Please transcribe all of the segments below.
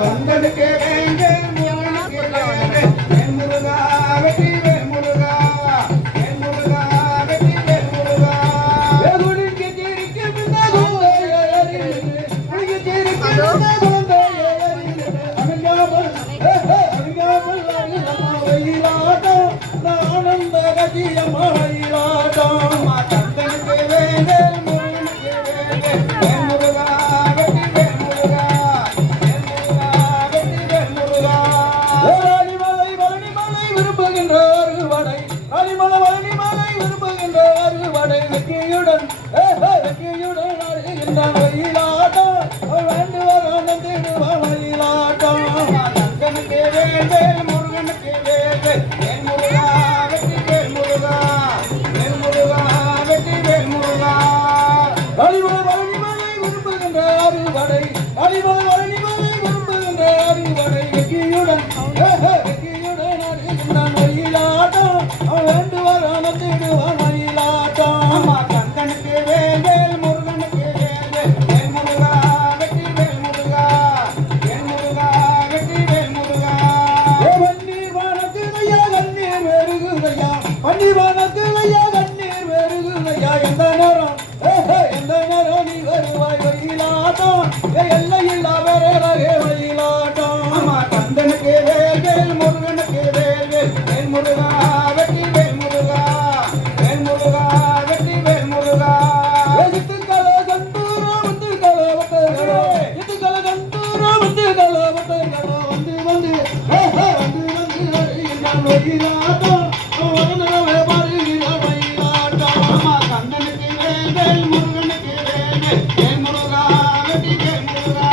வந்தனுக்கு வேங்க முருகனுக்கு வேங்க என் முருகா வெற்றி வேல் முருகா என் முருகா வெற்றி வேல் முருகா குடிக்கு தீரிக்கு முன்ன குடிக்கு தீரிக்கு முன்ன ஆனந்த கதியம்மா தந்தனுக்கு வேங்க முருகனுக்கு வேங்க என் முருகா வெற்றி வேல் முருகா என் முருகா வெற்றி வேல் முருகா அலிமலை வளனிமலை விரும்புகின்ற அறுவடை அலிமலை வளனிமலை விரும்புகின்ற அறுவடை வெற்றியுடன் வெற்றியுடன் அருகின்றான் வயிலாட்டம் வேண்டுவர் ஆனந்திடுவான் வயிலாட்டம் தந்தனுக்கு வேங்க முருகனுக்கு வேங்க என் முருகா வெற்றி வேல் முருகா என் முருகா வெற்றி வேல் முருகா அலிமலை வளனிமலை விரும்புகின்ற அறுவடை அலிமலை வளனிமலை விரும்புகின்ற அறுவடை வெற்றியுடன் வெற்றியுடன் அருகின்றான் வயிலாட்டம் வேண்டுவர் ஆனந்திடுவான் வயிலாட்டம் தந்தனுக்கு வேல் முருகனுக்கு வேல் என் முருகா வெற்றி வேல் முருகா என் முருகா வெற்றி வேல் முருகா பன்னீர் வானத்திலையா கண்ணீர் வெறுகுதையா பன்னீர் வானத்திலையா கண்ணீர் வெறுகுதையா எந்த நேரம் நீ வருவாய் வயிலாட்டம் எல்லையில்லா வரே வயிலாட்டம் தந்தனுக்கு வேல் முருகனுக்கு வேல் என் முருகா வெற்றி வேல் முருகா என் முருகா வெற்றி வேல் முருகா இதுக்கல கந்தூரா வந்து கலவட்டகளோ இதுக்கல கந்தூரா வந்து கலவட்டகளோ வந்து வந்து நான் வயிலாட்டம் வந்தனவே பாருகிறான் வயிலாட்டம் தந்தனுக்கு வேல் முருகனுக்கு வேல் என் முருகா வெற்றி வேல் முருகா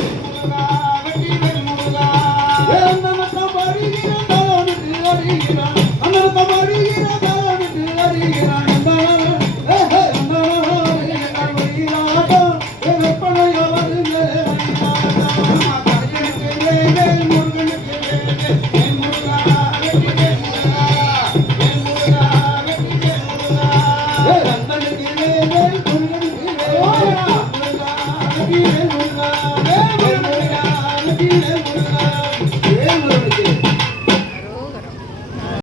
என் முருகா வெற்றி வேல் முருகா அந்த மத்த பாருகிறான் தானுக்கு அறிகிறான் அந்த மத்த பாருகிறான் தானுக்கு அறிகிறான்